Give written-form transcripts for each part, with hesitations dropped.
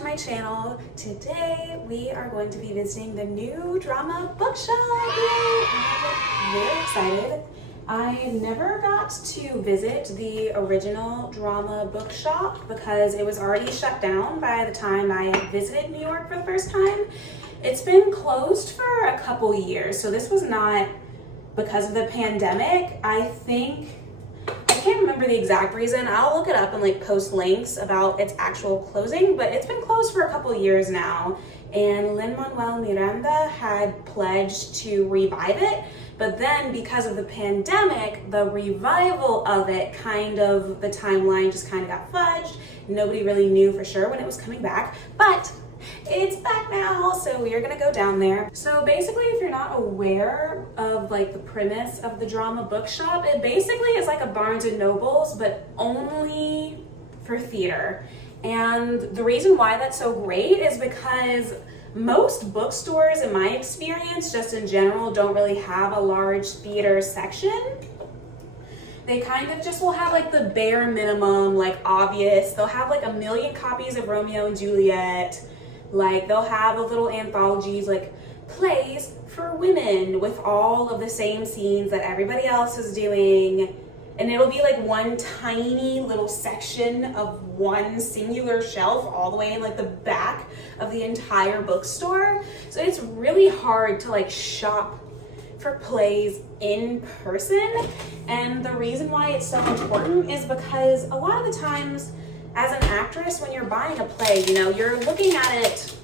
to my channel. Today we are going to be visiting the new drama bookshop. I'm very excited. I never got to visit the original drama bookshop because it was already shut down by the time I had visited New York for the first time. It's been closed for a couple years, so this was not because of the pandemic. I can't remember the exact reason. I'll look it up and like post links about its actual closing, but it's been closed for a couple years now. And Lin-Manuel Miranda had pledged to revive it, but then because of the pandemic, the revival of it the timeline just kind of got fudged. Nobody really knew for sure when it was coming back, but it's back now, so we are gonna go down there. So basically, if you're not aware of like the premise of the drama bookshop, it basically is like a Barnes and Nobles, but only for theater. And the reason why that's so great is because most bookstores, in my experience, just in general, don't really have a large theater section. They kind of just will have like the bare minimum, like obvious. They'll have like 1 million copies of Romeo and Juliet. Like they'll have a little anthologies, like plays for women with all of the same scenes that everybody else is doing. And it'll be like one tiny little section of one singular shelf all the way in like the back of the entire bookstore. So it's really hard to like shop for plays in person. And the reason why it's so important is because a lot of the times as an actress, when you're buying a play, you know, you're looking at it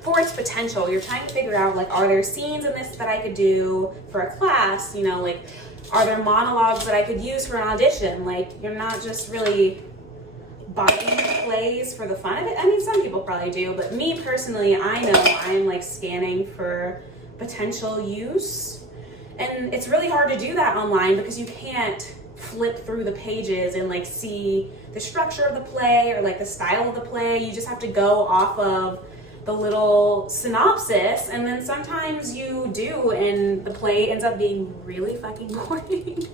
for its potential. You're trying to figure out, like, are there scenes in this that I could do for a class? You know, like, are there monologues that I could use for an audition? Like, you're not just really buying plays for the fun of it. I mean, some people probably do, but me personally, I know I'm, like, scanning for potential use. And it's really hard to do that online because you can't flip through the pages and like see the structure of the play or like the style of the play. You just have to go off of the little synopsis, and then sometimes you do and the play ends up being really fucking boring.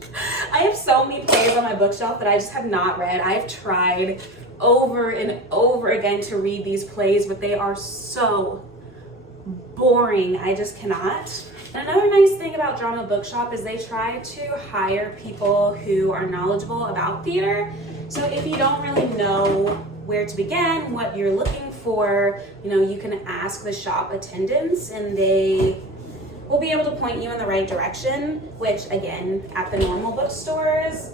I have so many plays on my bookshelf that I just have not read. I've tried over and over again to read these plays, but they are so boring. I just cannot. And another nice thing about Drama Bookshop is they try to hire people who are knowledgeable about theater. So if you don't really know where to begin, what you're looking for, you know, you can ask the shop attendants and they will be able to point you in the right direction, which again, at the normal bookstores,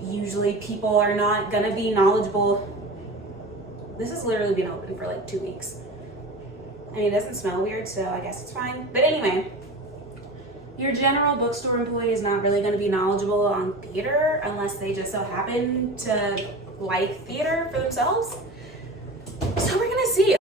usually people are not gonna be knowledgeable. This has literally been open for like 2 weeks. I mean, it doesn't smell weird, so I guess it's fine. But anyway, your general bookstore employee is not really going to be knowledgeable on theater unless they just so happen to like theater for themselves. So we're going to see.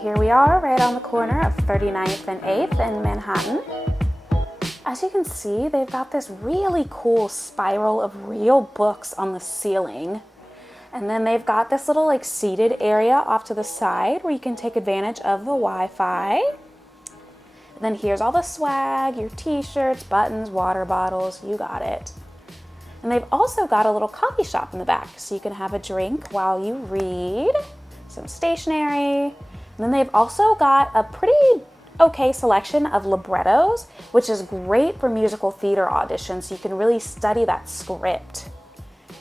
Here we are right on the corner of 39th and 8th in Manhattan. As you can see, they've got this really cool spiral of real books on the ceiling. And then they've got this little like seated area off to the side where you can take advantage of the Wi-Fi. And then here's all the swag, your t-shirts, buttons, water bottles, you got it. And they've also got a little coffee shop in the back so you can have a drink while you read, some stationery. And then they've also got a pretty okay selection of librettos, which is great for musical theater auditions, so you can really study that script.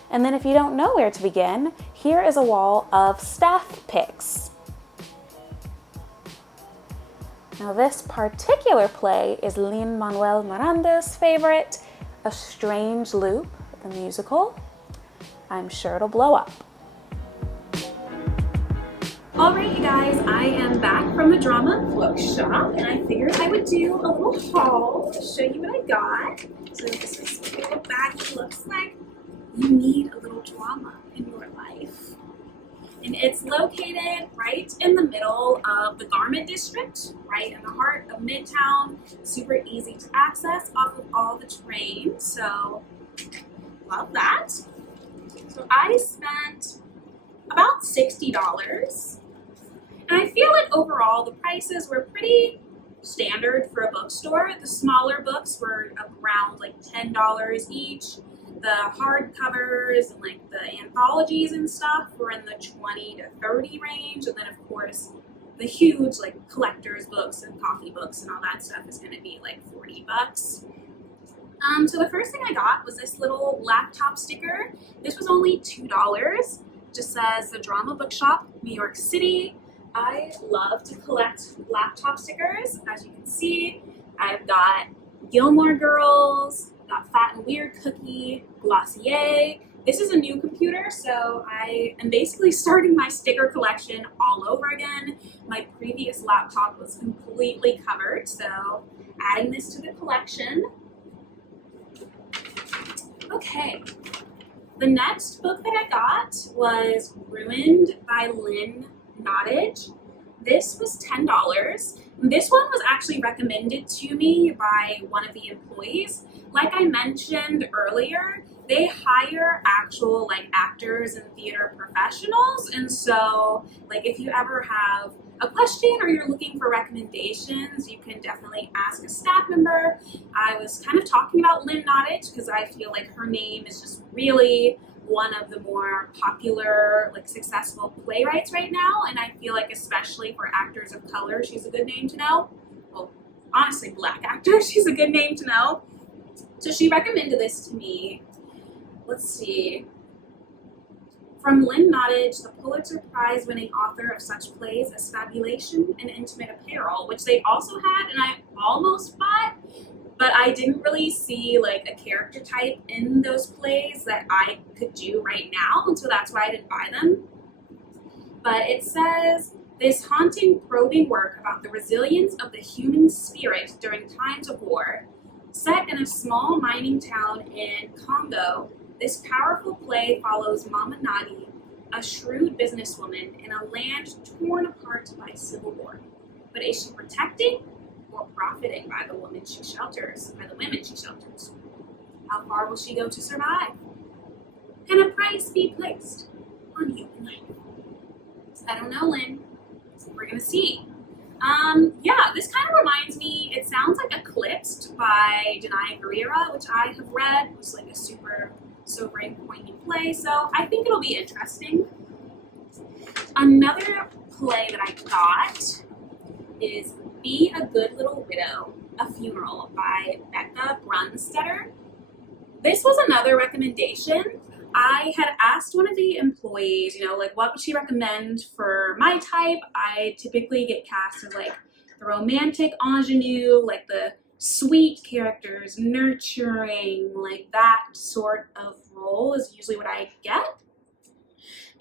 And then if you don't know where to begin, here is a wall of staff picks. Now this particular play is Lin-Manuel Miranda's favorite, A Strange Loop, the musical. I'm sure it'll blow up. Alright you guys, I am back from the drama bookshop and I figured I would do a little haul to show you what I got. So this is what the bag looks like. You need a little drama in your life. and it's located right in the middle of the Garment District, right in the heart of Midtown. Super easy to access off of all the trains, so love that. So I spent about $60, and I feel like overall the prices were pretty standard for a bookstore. The smaller books were around like $10 each. The hardcovers and like the anthologies and stuff were in the 20 to 30 range, and then of course the huge like collector's books and coffee books and all that stuff is going to be like $40. So the first thing I got was this little laptop sticker. This was only $2. Just says the Drama Bookshop, New York City. I love to collect laptop stickers. As you can see, I've got Gilmore Girls, got Fat and Weird Cookie, Glossier. This is a new computer, so I am basically starting my sticker collection all over again. My previous laptop was completely covered, so adding this to the collection. Okay, the next book that I got was Ruined by Lynn Nottage. This was $10. This one was actually recommended to me by one of the employees. Like I mentioned earlier, they hire actual like actors and theater professionals, and so like if you ever have a question or you're looking for recommendations, you can definitely ask a staff member. I was kind of talking about Lynn Nottage because I feel like her name is just really one of the more popular, like successful playwrights right now, and I feel like especially for actors of color, she's a good name to know. Well, honestly, Black actors, she's a good name to know. So she recommended this to me. Let's see. From Lynn Nottage, the Pulitzer Prize-winning author of such plays as Fabulation and Intimate Apparel, which they also had, and I almost bought, but I didn't really see like a character type in those plays that I could do right now, and so that's why I didn't buy them. But it says, this haunting, probing work about the resilience of the human spirit during times of war. Set in a small mining town in Congo, this powerful play follows Mama Nadi, a shrewd businesswoman in a land torn apart by civil war. But is she protecting or profiting by the women she shelters, How far will she go to survive? Can a price be placed on human life? I don't know, Lynn. We're gonna see. Yeah, this kind of reminds me, it sounds like Eclipsed by Denai Guerrera, which I have read. It was like a super sobering, poignant play, so I think it'll be interesting. Another play that I got is Be a Good Little Widow, A Funeral by Becca Brunstetter. This was another recommendation. I had asked one of the employees, you know, like what would she recommend for my type? I typically get cast as like the romantic ingenue, like the sweet characters, nurturing, like that sort of role is usually what I get.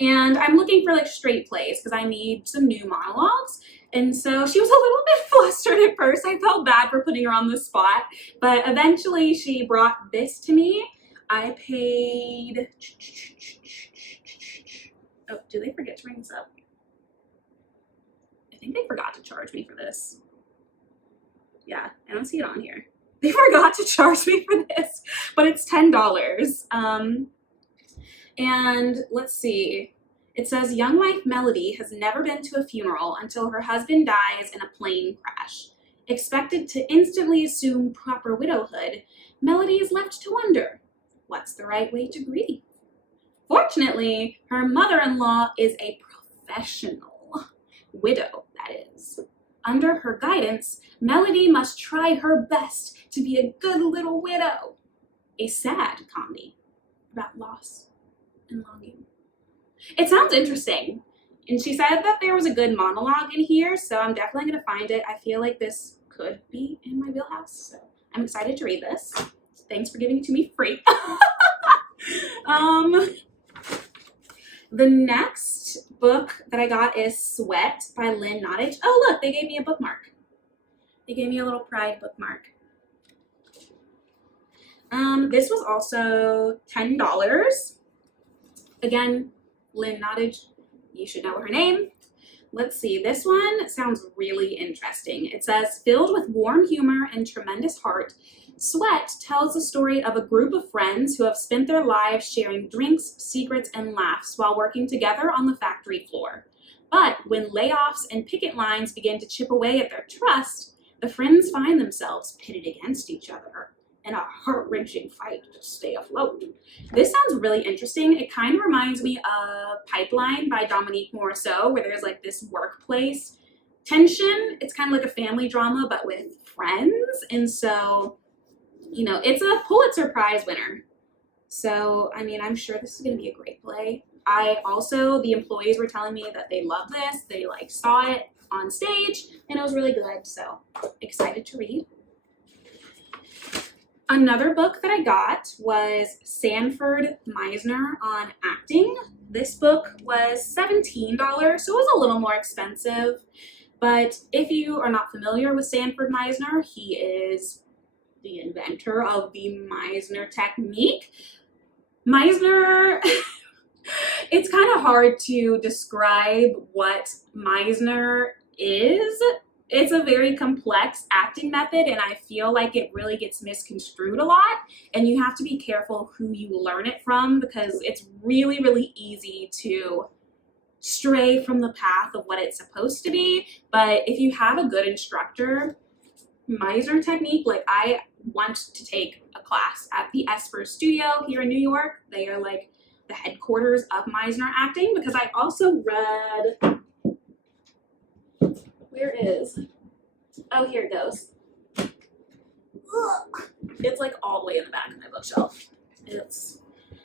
And I'm looking for like straight plays because I need some new monologues. And so she was a little bit flustered at first. I felt bad for putting her on the spot, but eventually she brought this to me. I paid, oh, did they forget to bring this up? I think they forgot to charge me for this. Yeah, I don't see it on here. They forgot to charge me for this, but it's $10. And let's see. It says, young wife Melody has never been to a funeral until her husband dies in a plane crash. Expected to instantly assume proper widowhood, Melody is left to wonder, what's the right way to grieve? Fortunately, her mother-in-law is a professional widow, that is. Under her guidance, Melody must try her best to be a good little widow. A sad comedy about loss and longing. It sounds interesting. And she said that there was a good monologue in here, so I'm definitely going to find it. I feel like this could be in my wheelhouse, so I'm excited to read this. Thanks for giving it to me free. The next book that I got is Sweat by Lynn Nottage. Oh, look, they gave me a bookmark. They gave me a little pride bookmark. This was also $10. Again, Lynn Nottage, You should know her name. Let's see, this one sounds really interesting. It says, filled with warm humor and tremendous heart, Sweat tells the story of a group of friends who have spent their lives sharing drinks, secrets, and laughs while working together on the factory floor. But when layoffs and picket lines begin to chip away at their trust, the friends find themselves pitted against each other in a heart-wrenching fight to stay afloat. This sounds really interesting. It kind of reminds me of Pipeline by Dominique Morisseau, where there's like this workplace tension. It's kind of like a family drama, but with friends. And so, you know, it's a Pulitzer Prize winner. So, I mean, I'm sure this is going to be a great play. The employees were telling me that they love this. They like saw it on stage and it was really good. So excited to read. Another book that I got was Sanford Meisner on acting. This book was $17, so it was a little more expensive. But if you are not familiar with Sanford Meisner, he is the inventor of the Meisner technique. Meisner, it's kind of hard to describe what Meisner is. It's a very complex acting method, and I feel like it really gets misconstrued a lot, and you have to be careful who you learn it from because it's really, really easy to stray from the path of what it's supposed to be. But if you have a good instructor, Meisner technique, like I want to take a class at the Esper Studio here in New York. They are like the headquarters of Meisner acting, because I also read, where is, oh, here it goes. It's like all the way in the back of my bookshelf. It's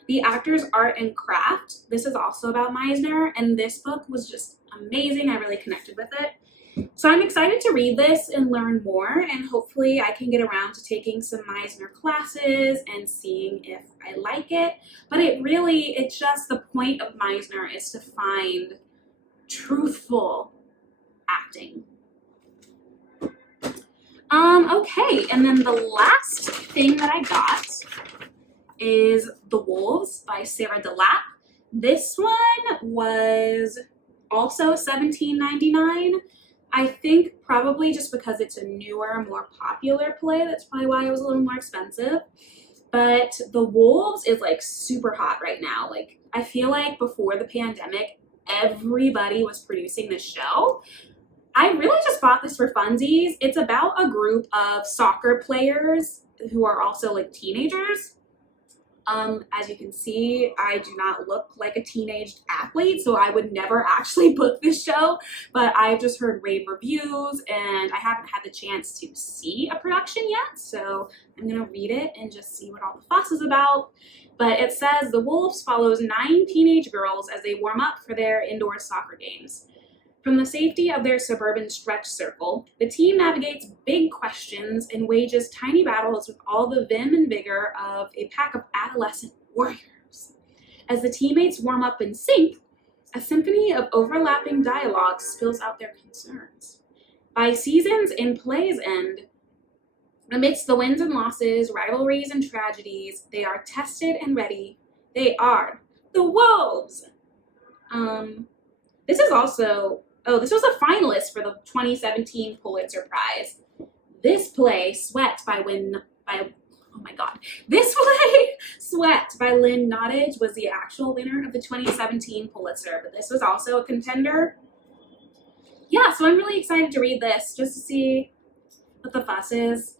The Actor's Art and Craft. This is also about Meisner, and this book was just amazing. I really connected with it. So I'm excited to read this and learn more, and hopefully I can get around to taking some Meisner classes and seeing if I like it. But it's just the point of Meisner is to find truthful acting. Okay, and then the last thing that I got is The Wolves by Sarah DeLapp. This one was also $17.99. I think probably just because it's a newer, more popular play, that's probably why it was a little more expensive. But The Wolves is like super hot right now. Like I feel like before the pandemic, everybody was producing this show. I really just bought this for funsies. It's about a group of soccer players who are also like teenagers. As you can see, I do not look like a teenaged athlete, so I would never actually book this show, but I've just heard rave reviews and I haven't had the chance to see a production yet, so I'm gonna read it and just see what all the fuss is about. But it says, The Wolves follows 9 teenage girls as they warm up for their indoor soccer games. From the safety of their suburban stretch circle, the team navigates big questions and wages tiny battles with all the vim and vigor of a pack of adolescent warriors. As the teammates warm up in sync, a symphony of overlapping dialogues spills out their concerns. By season's and play's end, amidst the wins and losses, rivalries and tragedies, they are tested and ready. They are the Wolves. This is also... this was a finalist for the 2017 Pulitzer Prize. This play, Sweat by Lynn Nottage, was the actual winner of the 2017 Pulitzer, but this was also a contender. Yeah, so I'm really excited to read this just to see what the fuss is.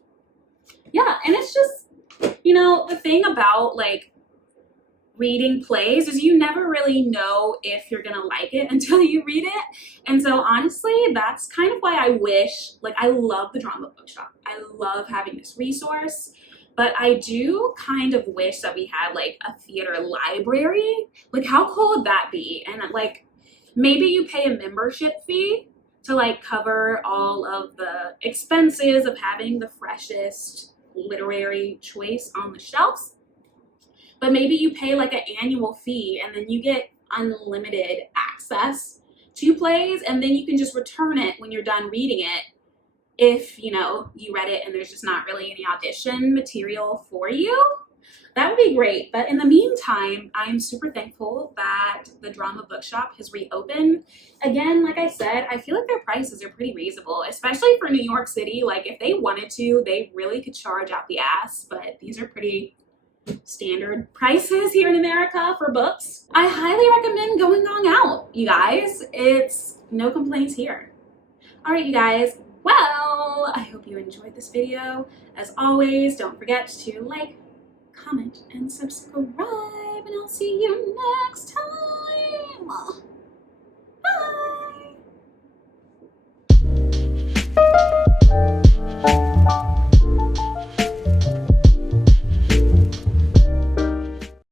Yeah, and it's just, you know, the thing about like reading plays is you never really know if you're gonna like it until you read it. And so honestly, that's kind of why I wish, like I love the Drama Bookshop. I love having this resource, but I do kind of wish that we had like a theater library. Like how cool would that be? And like maybe you pay a membership fee to like cover all of the expenses of having the freshest literary choice on the shelves. But maybe you pay like an annual fee and then you get unlimited access to plays, and then you can just return it when you're done reading it if, you know, you read it and there's just not really any audition material for you. That would be great. But in the meantime, I'm super thankful that the Drama Bookshop has reopened. Again, like I said, I feel like their prices are pretty reasonable, especially for New York City. Like if they wanted to, they really could charge out the ass, but these are pretty standard prices here in America for books. I highly recommend going on out, you guys. It's no complaints here. All right, you guys. Well, I hope you enjoyed this video. As always, don't forget to like, comment, and subscribe, and I'll see you next time.